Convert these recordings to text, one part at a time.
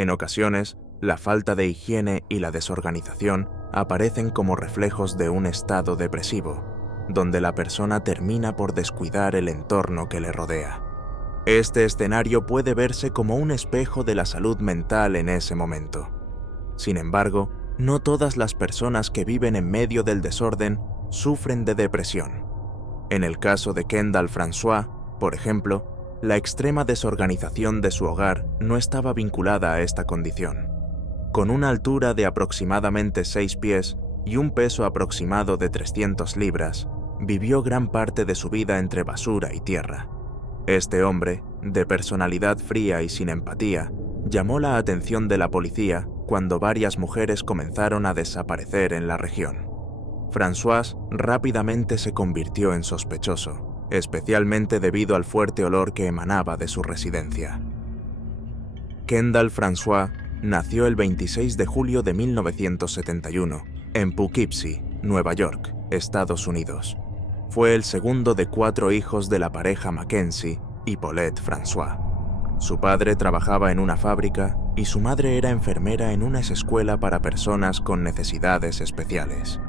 En ocasiones, la falta de higiene y la desorganización aparecen como reflejos de un estado depresivo, donde la persona termina por descuidar el entorno que le rodea. Este escenario puede verse como un espejo de la salud mental en ese momento. Sin embargo, no todas las personas que viven en medio del desorden sufren de depresión. En el caso de Kendall François, por ejemplo, la extrema desorganización de su hogar no estaba vinculada a esta condición. Con una altura de aproximadamente 6 pies y un peso aproximado de 300 libras, vivió gran parte de su vida entre basura y tierra. Este hombre, de personalidad fría y sin empatía, llamó la atención de la policía cuando varias mujeres comenzaron a desaparecer en la región. François rápidamente se convirtió en sospechoso, especialmente debido al fuerte olor que emanaba de su residencia. Kendall François nació el 26 de julio de 1971 en Poughkeepsie, Nueva York, Estados Unidos. Fue el segundo de 4 hijos de la pareja Mackenzie y Paulette François. Su padre trabajaba en una fábrica y su madre era enfermera en una escuela para personas con necesidades especiales.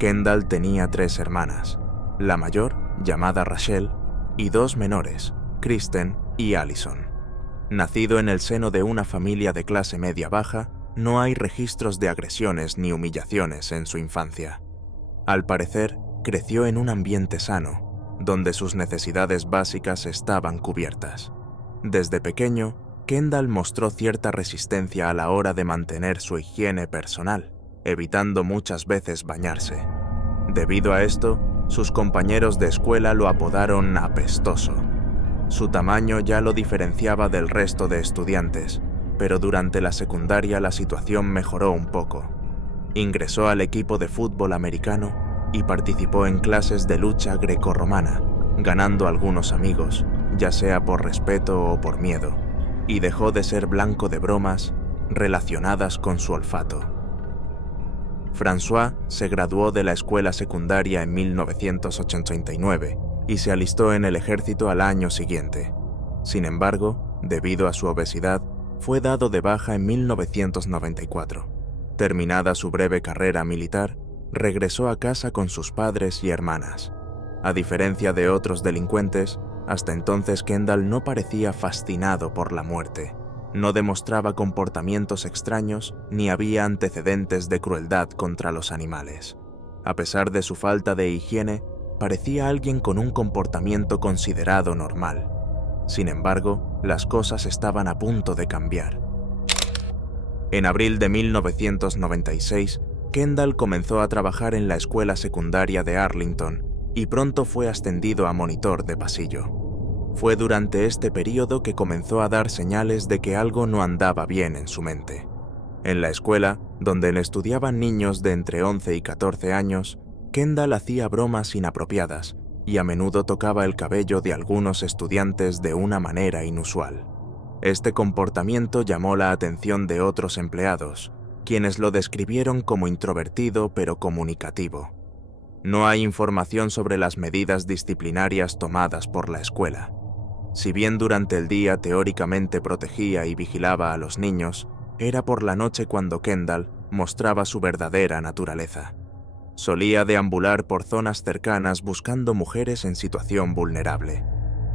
Kendall tenía 3 hermanas, la mayor, llamada Rachel, y 2 menores, Kristen y Allison. Nacido en el seno de una familia de clase media-baja, no hay registros de agresiones ni humillaciones en su infancia. Al parecer, creció en un ambiente sano, donde sus necesidades básicas estaban cubiertas. Desde pequeño, Kendall mostró cierta resistencia a la hora de mantener su higiene personal, evitando muchas veces bañarse. Debido a esto, sus compañeros de escuela lo apodaron apestoso. Su tamaño ya lo diferenciaba del resto de estudiantes, pero durante la secundaria la situación mejoró un poco. Ingresó al equipo de fútbol americano y participó en clases de lucha grecorromana, ganando algunos amigos, ya sea por respeto o por miedo, y dejó de ser blanco de bromas relacionadas con su olfato. François se graduó de la escuela secundaria en 1989 y se alistó en el ejército al año siguiente. Sin embargo, debido a su obesidad, fue dado de baja en 1994. Terminada su breve carrera militar, regresó a casa con sus padres y hermanas. A diferencia de otros delincuentes, hasta entonces Kendall no parecía fascinado por la muerte. No demostraba comportamientos extraños ni había antecedentes de crueldad contra los animales. A pesar de su falta de higiene, parecía alguien con un comportamiento considerado normal. Sin embargo, las cosas estaban a punto de cambiar. En abril de 1996, Kendall comenzó a trabajar en la escuela secundaria de Arlington y pronto fue ascendido a monitor de pasillo. Fue durante este período que comenzó a dar señales de que algo no andaba bien en su mente. En la escuela, donde estudiaban niños de entre 11 y 14 años, Kendall hacía bromas inapropiadas y a menudo tocaba el cabello de algunos estudiantes de una manera inusual. Este comportamiento llamó la atención de otros empleados, quienes lo describieron como introvertido pero comunicativo. No hay información sobre las medidas disciplinarias tomadas por la escuela. Si bien durante el día teóricamente protegía y vigilaba a los niños, era por la noche cuando Kendall mostraba su verdadera naturaleza. Solía deambular por zonas cercanas buscando mujeres en situación vulnerable.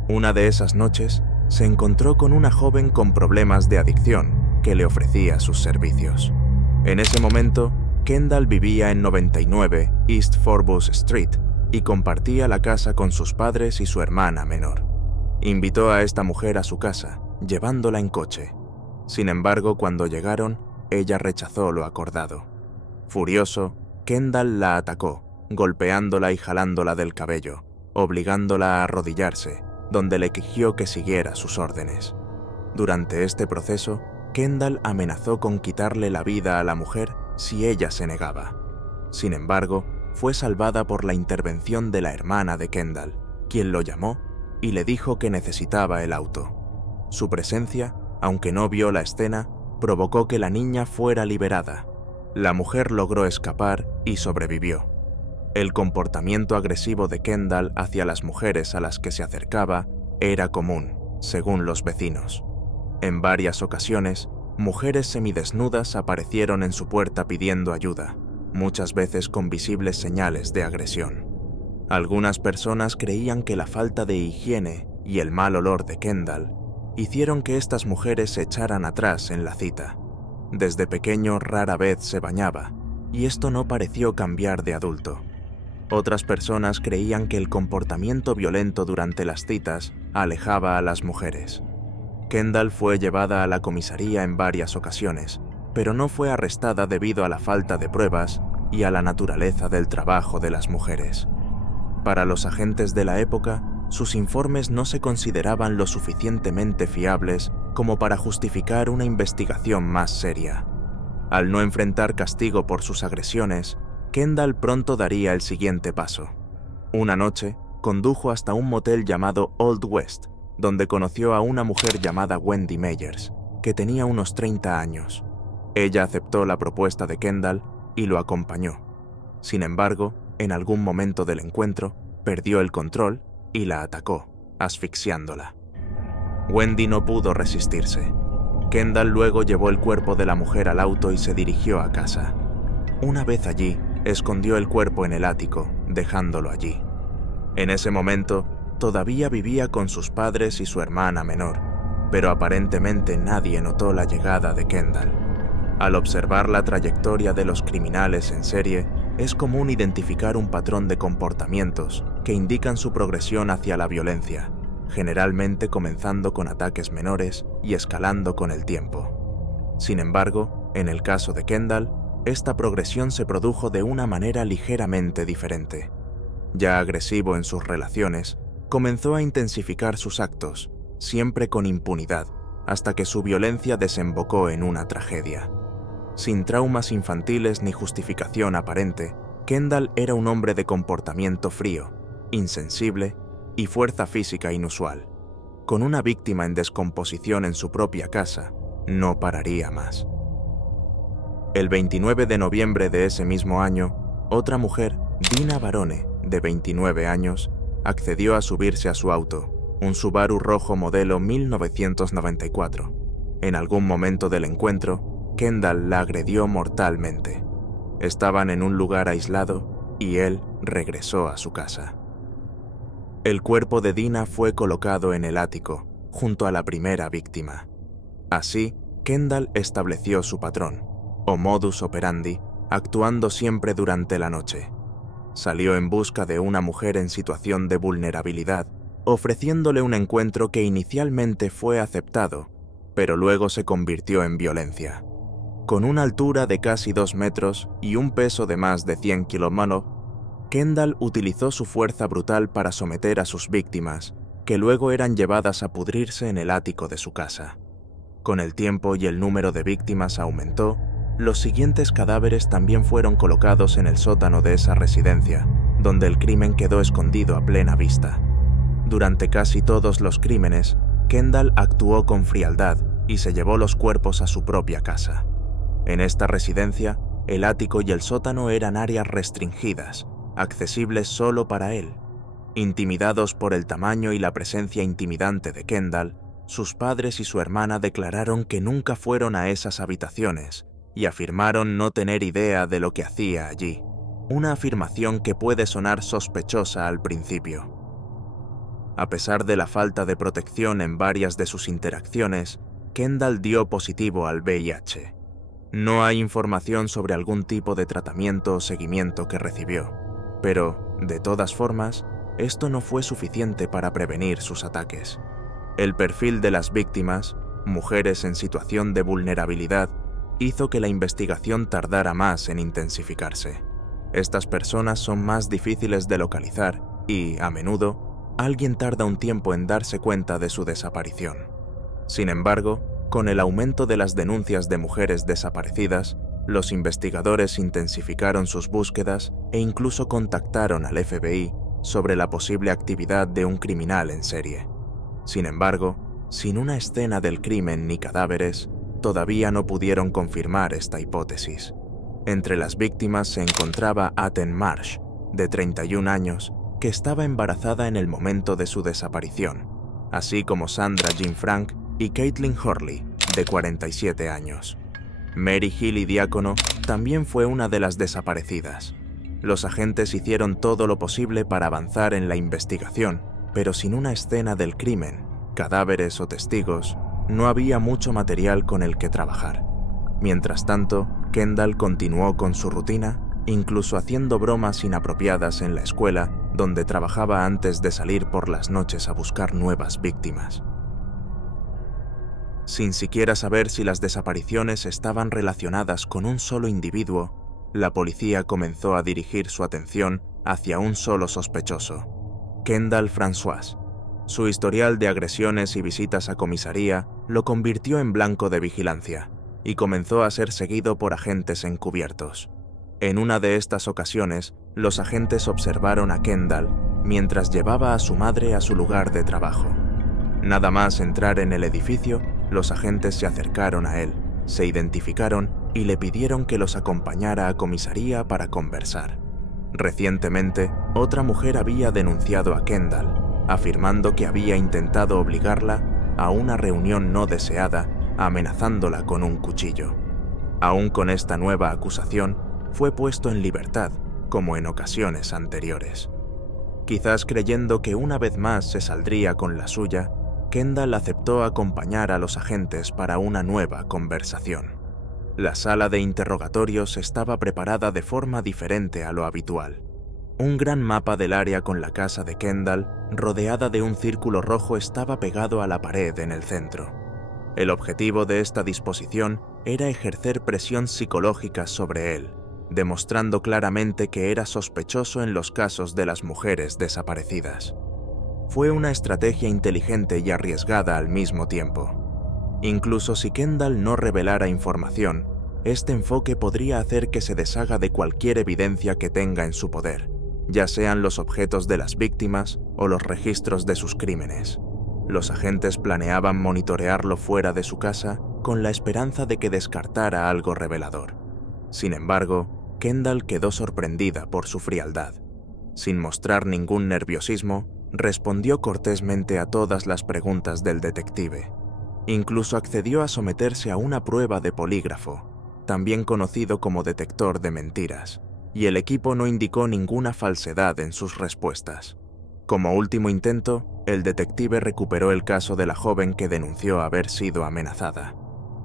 Una de esas noches, se encontró con una joven con problemas de adicción que le ofrecía sus servicios. En ese momento, Kendall vivía en 99 East Forbes Street y compartía la casa con sus padres y su hermana menor. Invitó a esta mujer a su casa, llevándola en coche. Sin embargo, cuando llegaron, ella rechazó lo acordado. Furioso, Kendall la atacó, golpeándola y jalándola del cabello, obligándola a arrodillarse, donde le exigió que siguiera sus órdenes. Durante este proceso, Kendall amenazó con quitarle la vida a la mujer si ella se negaba. Sin embargo, fue salvada por la intervención de la hermana de Kendall, quien lo llamó y le dijo que necesitaba el auto. Su presencia, aunque no vio la escena, provocó que la niña fuera liberada. La mujer logró escapar y sobrevivió. El comportamiento agresivo de Kendall hacia las mujeres a las que se acercaba era común, según los vecinos. En varias ocasiones, mujeres semidesnudas aparecieron en su puerta pidiendo ayuda, muchas veces con visibles señales de agresión. Algunas personas creían que la falta de higiene y el mal olor de Kendall hicieron que estas mujeres se echaran atrás en la cita. Desde pequeño rara vez se bañaba, y esto no pareció cambiar de adulto. Otras personas creían que el comportamiento violento durante las citas alejaba a las mujeres. Kendall fue llevada a la comisaría en varias ocasiones, pero no fue arrestada debido a la falta de pruebas y a la naturaleza del trabajo de las mujeres. Para los agentes de la época, sus informes no se consideraban lo suficientemente fiables como para justificar una investigación más seria. Al no enfrentar castigo por sus agresiones, Kendall pronto daría el siguiente paso. Una noche, condujo hasta un motel llamado Old West, donde conoció a una mujer llamada Wendy Meyers, que tenía unos 30 años. Ella aceptó la propuesta de Kendall y lo acompañó. Sin embargo, en algún momento del encuentro, perdió el control y la atacó, asfixiándola. Wendy no pudo resistirse. Kendall luego llevó el cuerpo de la mujer al auto y se dirigió a casa. Una vez allí, escondió el cuerpo en el ático, dejándolo allí. En ese momento, todavía vivía con sus padres y su hermana menor, pero aparentemente nadie notó la llegada de Kendall. Al observar la trayectoria de los criminales en serie, es común identificar un patrón de comportamientos que indican su progresión hacia la violencia, generalmente comenzando con ataques menores y escalando con el tiempo. Sin embargo, en el caso de Kendall, esta progresión se produjo de una manera ligeramente diferente. Ya agresivo en sus relaciones, comenzó a intensificar sus actos, siempre con impunidad, hasta que su violencia desembocó en una tragedia. Sin traumas infantiles ni justificación aparente, Kendall era un hombre de comportamiento frío, insensible y fuerza física inusual. Con una víctima en descomposición en su propia casa, no pararía más. El 29 de noviembre de ese mismo año, otra mujer, Dina Barone, de 29 años, accedió a subirse a su auto, un Subaru rojo modelo 1994. En algún momento del encuentro, Kendall la agredió mortalmente. Estaban en un lugar aislado y él regresó a su casa. El cuerpo de Dina fue colocado en el ático, junto a la primera víctima. Así, Kendall estableció su patrón, o modus operandi, actuando siempre durante la noche. Salió en busca de una mujer en situación de vulnerabilidad, ofreciéndole un encuentro que inicialmente fue aceptado, pero luego se convirtió en violencia. Con una altura de casi 2 metros y un peso de más de 100 kilogramos, Kendall utilizó su fuerza brutal para someter a sus víctimas, que luego eran llevadas a pudrirse en el ático de su casa. Con el tiempo y el número de víctimas aumentó, los siguientes cadáveres también fueron colocados en el sótano de esa residencia, donde el crimen quedó escondido a plena vista. Durante casi todos los crímenes, Kendall actuó con frialdad y se llevó los cuerpos a su propia casa. En esta residencia, el ático y el sótano eran áreas restringidas, accesibles solo para él. Intimidados por el tamaño y la presencia intimidante de Kendall, sus padres y su hermana declararon que nunca fueron a esas habitaciones y afirmaron no tener idea de lo que hacía allí, una afirmación que puede sonar sospechosa al principio. A pesar de la falta de protección en varias de sus interacciones, Kendall dio positivo al VIH. No hay información sobre algún tipo de tratamiento o seguimiento que recibió, pero, de todas formas, esto no fue suficiente para prevenir sus ataques. El perfil de las víctimas, mujeres en situación de vulnerabilidad, hizo que la investigación tardara más en intensificarse. Estas personas son más difíciles de localizar y, a menudo, alguien tarda un tiempo en darse cuenta de su desaparición. Sin embargo, con el aumento de las denuncias de mujeres desaparecidas, los investigadores intensificaron sus búsquedas e incluso contactaron al FBI sobre la posible actividad de un criminal en serie. Sin embargo, sin una escena del crimen ni cadáveres, todavía no pudieron confirmar esta hipótesis. Entre las víctimas se encontraba Aten Marsh, de 31 años, que estaba embarazada en el momento de su desaparición, así como Sandra Jean Frank y Caitlin Hurley, de 47 años. Mary Healy Diácono también fue una de las desaparecidas. Los agentes hicieron todo lo posible para avanzar en la investigación, pero sin una escena del crimen, cadáveres o testigos, no había mucho material con el que trabajar. Mientras tanto, Kendall continuó con su rutina, incluso haciendo bromas inapropiadas en la escuela, donde trabajaba antes de salir por las noches a buscar nuevas víctimas. Sin siquiera saber si las desapariciones estaban relacionadas con un solo individuo, la policía comenzó a dirigir su atención hacia un solo sospechoso, Kendall François. Su historial de agresiones y visitas a comisaría lo convirtió en blanco de vigilancia y comenzó a ser seguido por agentes encubiertos. En una de estas ocasiones, los agentes observaron a Kendall mientras llevaba a su madre a su lugar de trabajo. Nada más entrar en el edificio, los agentes se acercaron a él, se identificaron y le pidieron que los acompañara a comisaría para conversar. Recientemente, otra mujer había denunciado a Kendall, afirmando que había intentado obligarla a una reunión no deseada, amenazándola con un cuchillo. Aún con esta nueva acusación, fue puesto en libertad, como en ocasiones anteriores. Quizás creyendo que una vez más se saldría con la suya, Kendall aceptó acompañar a los agentes para una nueva conversación. La sala de interrogatorios estaba preparada de forma diferente a lo habitual. Un gran mapa del área con la casa de Kendall, rodeada de un círculo rojo, estaba pegado a la pared en el centro. El objetivo de esta disposición era ejercer presión psicológica sobre él, demostrando claramente que era sospechoso en los casos de las mujeres desaparecidas. Fue una estrategia inteligente y arriesgada al mismo tiempo. Incluso si Kendall no revelara información, este enfoque podría hacer que se deshaga de cualquier evidencia que tenga en su poder, ya sean los objetos de las víctimas o los registros de sus crímenes. Los agentes planeaban monitorearlo fuera de su casa con la esperanza de que descartara algo revelador. Sin embargo, Kendall quedó sorprendida por su frialdad. Sin mostrar ningún nerviosismo, respondió cortésmente a todas las preguntas del detective. Incluso accedió a someterse a una prueba de polígrafo, también conocido como detector de mentiras, y el equipo no indicó ninguna falsedad en sus respuestas. Como último intento, el detective recuperó el caso de la joven que denunció haber sido amenazada.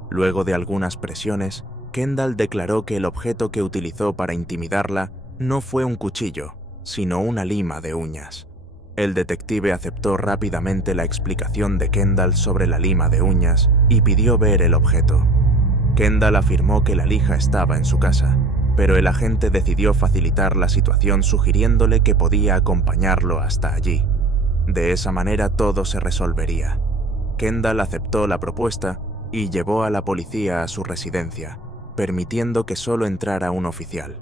Luego de algunas presiones, Kendall declaró que el objeto que utilizó para intimidarla no fue un cuchillo, sino una lima de uñas. El detective aceptó rápidamente la explicación de Kendall sobre la lima de uñas y pidió ver el objeto. Kendall afirmó que la lija estaba en su casa, pero el agente decidió facilitar la situación sugiriéndole que podía acompañarlo hasta allí. De esa manera todo se resolvería. Kendall aceptó la propuesta y llevó a la policía a su residencia, permitiendo que solo entrara un oficial.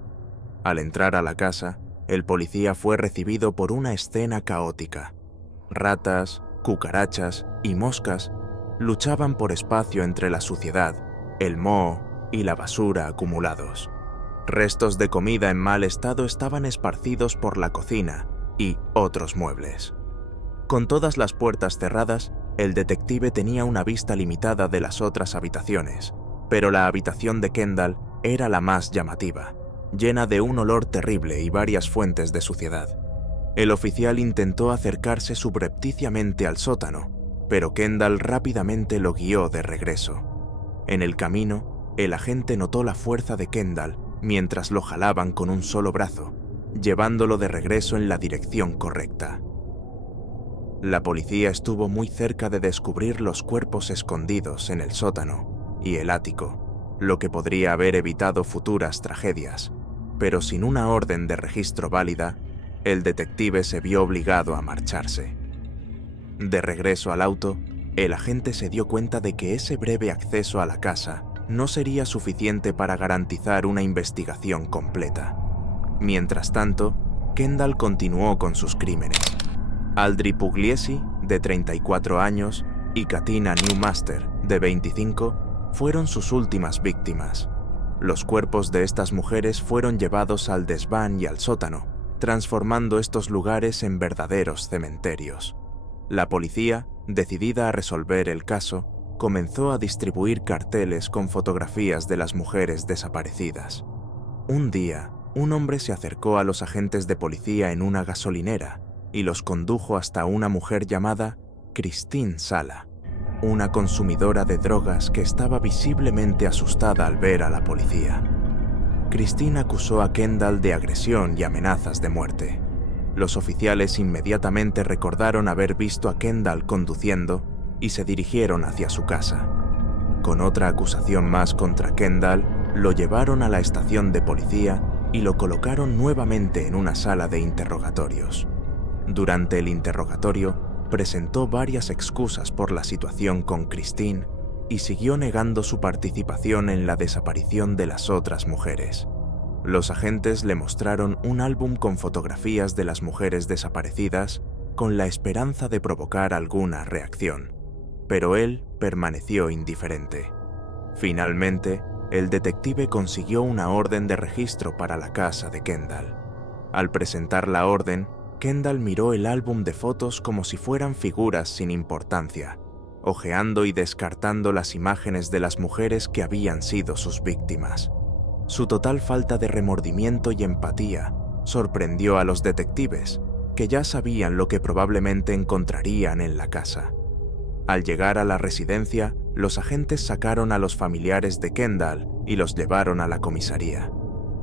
Al entrar a la casa, el policía fue recibido por una escena caótica. Ratas, cucarachas y moscas luchaban por espacio entre la suciedad, el moho y la basura acumulados. Restos de comida en mal estado estaban esparcidos por la cocina y otros muebles. Con todas las puertas cerradas, el detective tenía una vista limitada de las otras habitaciones, pero la habitación de Kendall era la más llamativa, llena de un olor terrible y varias fuentes de suciedad. El oficial intentó acercarse subrepticiamente al sótano, pero Kendall rápidamente lo guió de regreso. En el camino, el agente notó la fuerza de Kendall mientras lo jalaban con un solo brazo, llevándolo de regreso en la dirección correcta. La policía estuvo muy cerca de descubrir los cuerpos escondidos en el sótano y el ático, lo que podría haber evitado futuras tragedias, pero sin una orden de registro válida, el detective se vio obligado a marcharse. De regreso al auto, el agente se dio cuenta de que ese breve acceso a la casa no sería suficiente para garantizar una investigación completa. Mientras tanto, Kendall continuó con sus crímenes. Audrey Pugliese, de 34 años, y Katina Newmaster, de 25, fueron sus últimas víctimas. Los cuerpos de estas mujeres fueron llevados al desván y al sótano, transformando estos lugares en verdaderos cementerios. La policía, decidida a resolver el caso, comenzó a distribuir carteles con fotografías de las mujeres desaparecidas. Un día, un hombre se acercó a los agentes de policía en una gasolinera y los condujo hasta una mujer llamada Christine Sala, una consumidora de drogas que estaba visiblemente asustada al ver a la policía. Christine acusó a Kendall de agresión y amenazas de muerte. Los oficiales inmediatamente recordaron haber visto a Kendall conduciendo y se dirigieron hacia su casa. Con otra acusación más contra Kendall, lo llevaron a la estación de policía y lo colocaron nuevamente en una sala de interrogatorios. Durante el interrogatorio, presentó varias excusas por la situación con Christine y siguió negando su participación en la desaparición de las otras mujeres. Los agentes le mostraron un álbum con fotografías de las mujeres desaparecidas con la esperanza de provocar alguna reacción, pero él permaneció indiferente. Finalmente, el detective consiguió una orden de registro para la casa de Kendall. Al presentar la orden, Kendall miró el álbum de fotos como si fueran figuras sin importancia, hojeando y descartando las imágenes de las mujeres que habían sido sus víctimas. Su total falta de remordimiento y empatía sorprendió a los detectives, que ya sabían lo que probablemente encontrarían en la casa. Al llegar a la residencia, los agentes sacaron a los familiares de Kendall y los llevaron a la comisaría.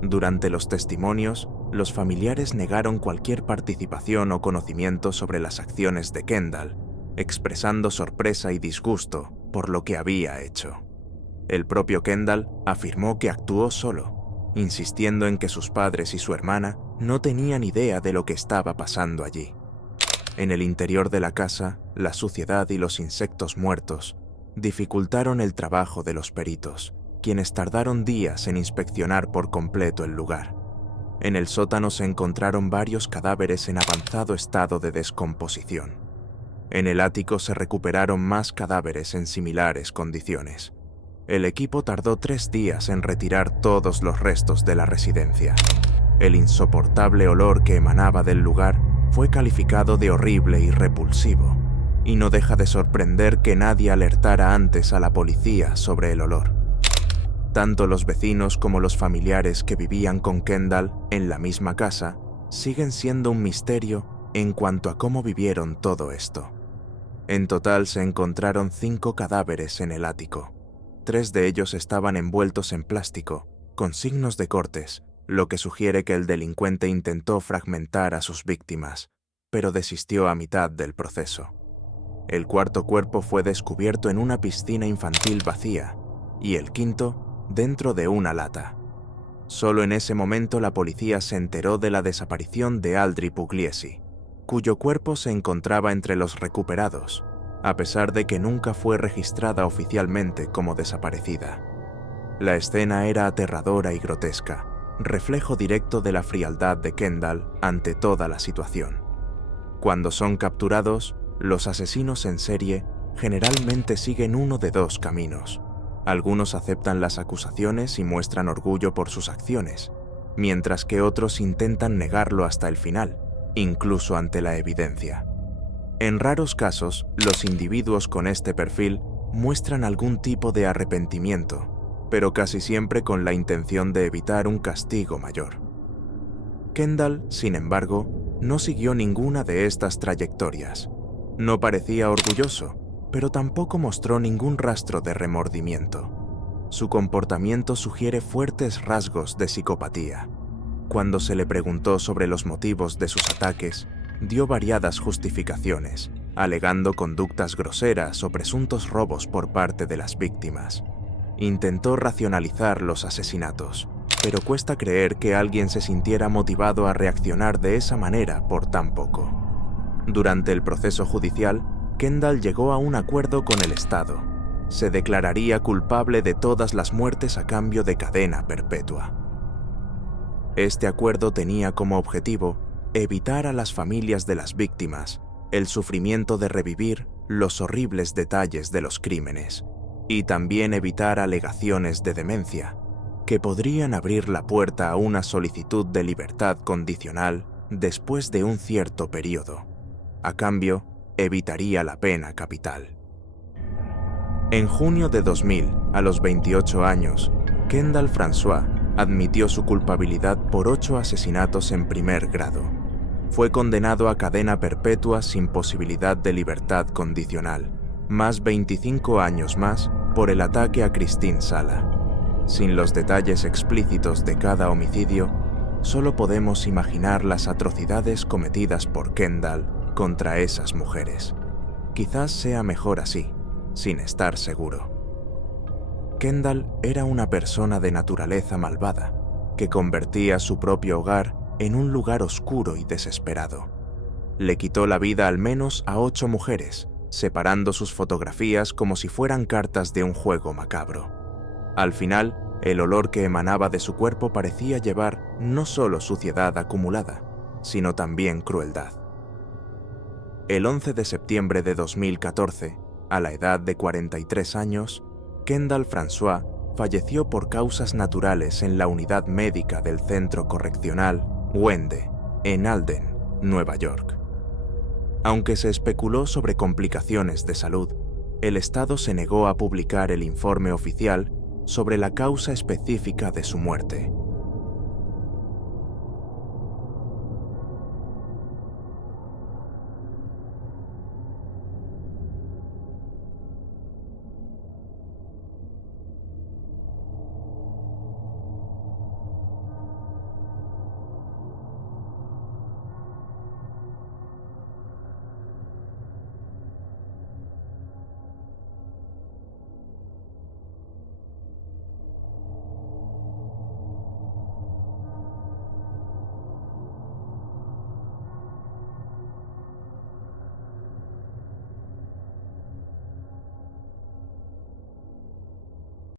Durante los testimonios, los familiares negaron cualquier participación o conocimiento sobre las acciones de Kendall, expresando sorpresa y disgusto por lo que había hecho. El propio Kendall afirmó que actuó solo, insistiendo en que sus padres y su hermana no tenían idea de lo que estaba pasando allí. En el interior de la casa, la suciedad y los insectos muertos dificultaron el trabajo de los peritos, quienes tardaron días en inspeccionar por completo el lugar. En el sótano se encontraron varios cadáveres en avanzado estado de descomposición. En el ático se recuperaron más cadáveres en similares condiciones. El equipo tardó 3 días en retirar todos los restos de la residencia. El insoportable olor que emanaba del lugar fue calificado de horrible y repulsivo, y no deja de sorprender que nadie alertara antes a la policía sobre el olor. Tanto los vecinos como los familiares que vivían con Kendall en la misma casa siguen siendo un misterio en cuanto a cómo vivieron todo esto. En total se encontraron 5 cadáveres en el ático. 3 de ellos estaban envueltos en plástico, con signos de cortes, lo que sugiere que el delincuente intentó fragmentar a sus víctimas, pero desistió a mitad del proceso. El cuarto cuerpo fue descubierto en una piscina infantil vacía, y el quinto dentro de una lata. Solo en ese momento la policía se enteró de la desaparición de Audrey Pugliese, cuyo cuerpo se encontraba entre los recuperados, a pesar de que nunca fue registrada oficialmente como desaparecida. La escena era aterradora y grotesca, reflejo directo de la frialdad de Kendall ante toda la situación. Cuando son capturados, los asesinos en serie generalmente siguen uno de 2 caminos. Algunos aceptan las acusaciones y muestran orgullo por sus acciones, mientras que otros intentan negarlo hasta el final, incluso ante la evidencia. En raros casos, los individuos con este perfil muestran algún tipo de arrepentimiento, pero casi siempre con la intención de evitar un castigo mayor. Kendall, sin embargo, no siguió ninguna de estas trayectorias. No parecía orgulloso, pero tampoco mostró ningún rastro de remordimiento. Su comportamiento sugiere fuertes rasgos de psicopatía. Cuando se le preguntó sobre los motivos de sus ataques, dio variadas justificaciones, alegando conductas groseras o presuntos robos por parte de las víctimas. Intentó racionalizar los asesinatos, pero cuesta creer que alguien se sintiera motivado a reaccionar de esa manera por tan poco. Durante el proceso judicial, Kendall llegó a un acuerdo con el Estado. Se declararía culpable de todas las muertes a cambio de cadena perpetua. Este acuerdo tenía como objetivo evitar a las familias de las víctimas el sufrimiento de revivir los horribles detalles de los crímenes, y también evitar alegaciones de demencia, que podrían abrir la puerta a una solicitud de libertad condicional después de un cierto periodo. A cambio, evitaría la pena capital. En junio de 2000, a los 28 años, Kendall François admitió su culpabilidad por 8 asesinatos en primer grado. Fue condenado a cadena perpetua sin posibilidad de libertad condicional, más 25 años más por el ataque a Christine Sala. Sin los detalles explícitos de cada homicidio, solo podemos imaginar las atrocidades cometidas por Kendall contra esas mujeres. Quizás sea mejor así, sin estar seguro. Kendall era una persona de naturaleza malvada, que convertía su propio hogar en un lugar oscuro y desesperado. Le quitó la vida al menos a 8 mujeres, separando sus fotografías como si fueran cartas de un juego macabro. Al final, el olor que emanaba de su cuerpo parecía llevar no solo suciedad acumulada, sino también crueldad. El 11 de septiembre de 2014, a la edad de 43 años, Kendall François falleció por causas naturales en la unidad médica del Centro Correccional Wende, en Alden, Nueva York. Aunque se especuló sobre complicaciones de salud, el Estado se negó a publicar el informe oficial sobre la causa específica de su muerte,